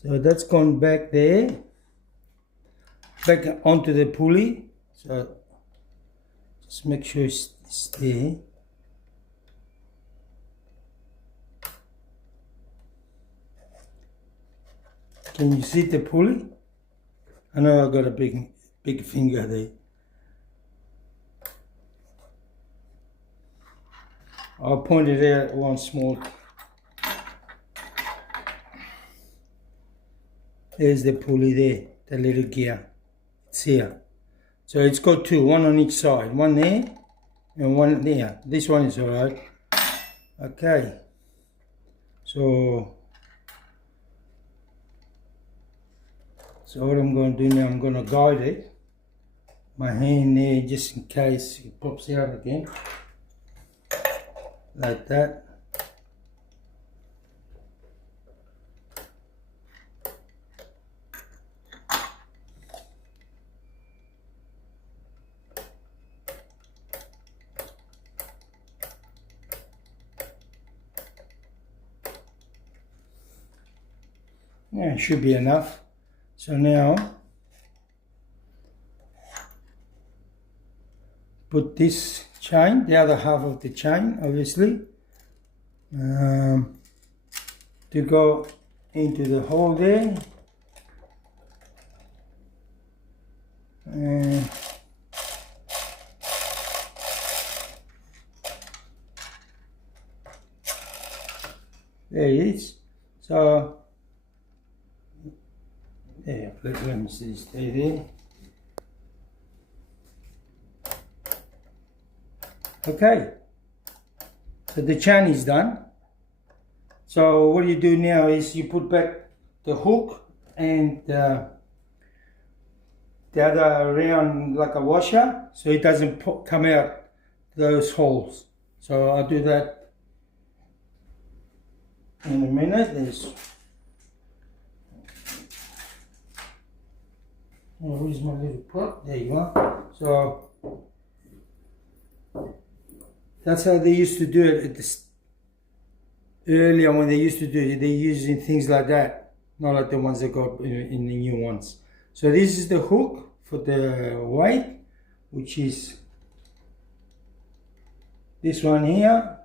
So that's gone back there, back onto the pulley. So just make sure it's there. Can you see the pulley? I know I've got a big finger there. I'll point it out once more. There's the pulley there, the little gear. It's here. So it's got two, one on each side. One there and one there. This one is alright. Okay. So what I'm going to do now, I'm going to guide it. My hand there just in case it pops out again. Like that. Yeah, it should be enough. So now put this chain, the other half of the chain obviously, to go into the hole there, and there it is. So there, let me see, stay there. Okay, so the chain is done. So what you do now is you put back the hook and the other around like a washer, so it doesn't come out those holes. So I'll do that in a minute. Where's my little pot? There you are. So that's how they used to do it at earlier when they used to do it. They're using things like that, not like the ones they got in the new ones. So this is the hook for the weight, which is this one here.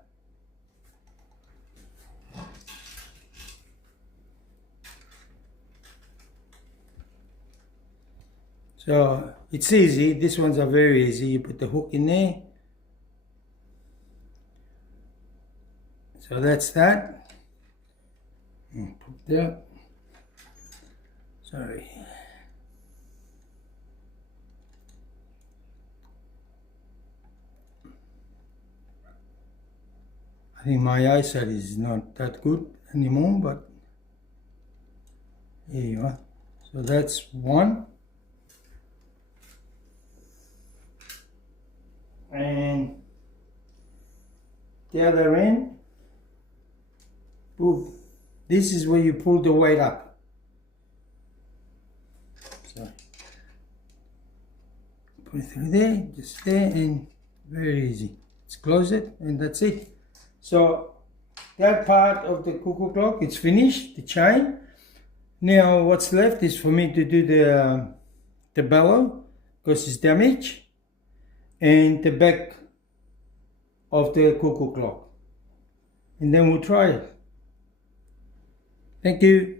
So it's easy. These ones are very easy. You put the hook in there. So that's that. Put that. Sorry. I think my eyesight is not that good anymore, but here you are. So that's one. And the other end, boom. This is where you pull the weight up. So put it through there, just there, and very easy. Just close it, and that's it. So that part of the cuckoo clock, it's finished, the chain. Now what's left is for me to do the bellow, because it's damaged, and the back of the cuckoo clock, and then we'll try it. Thank you.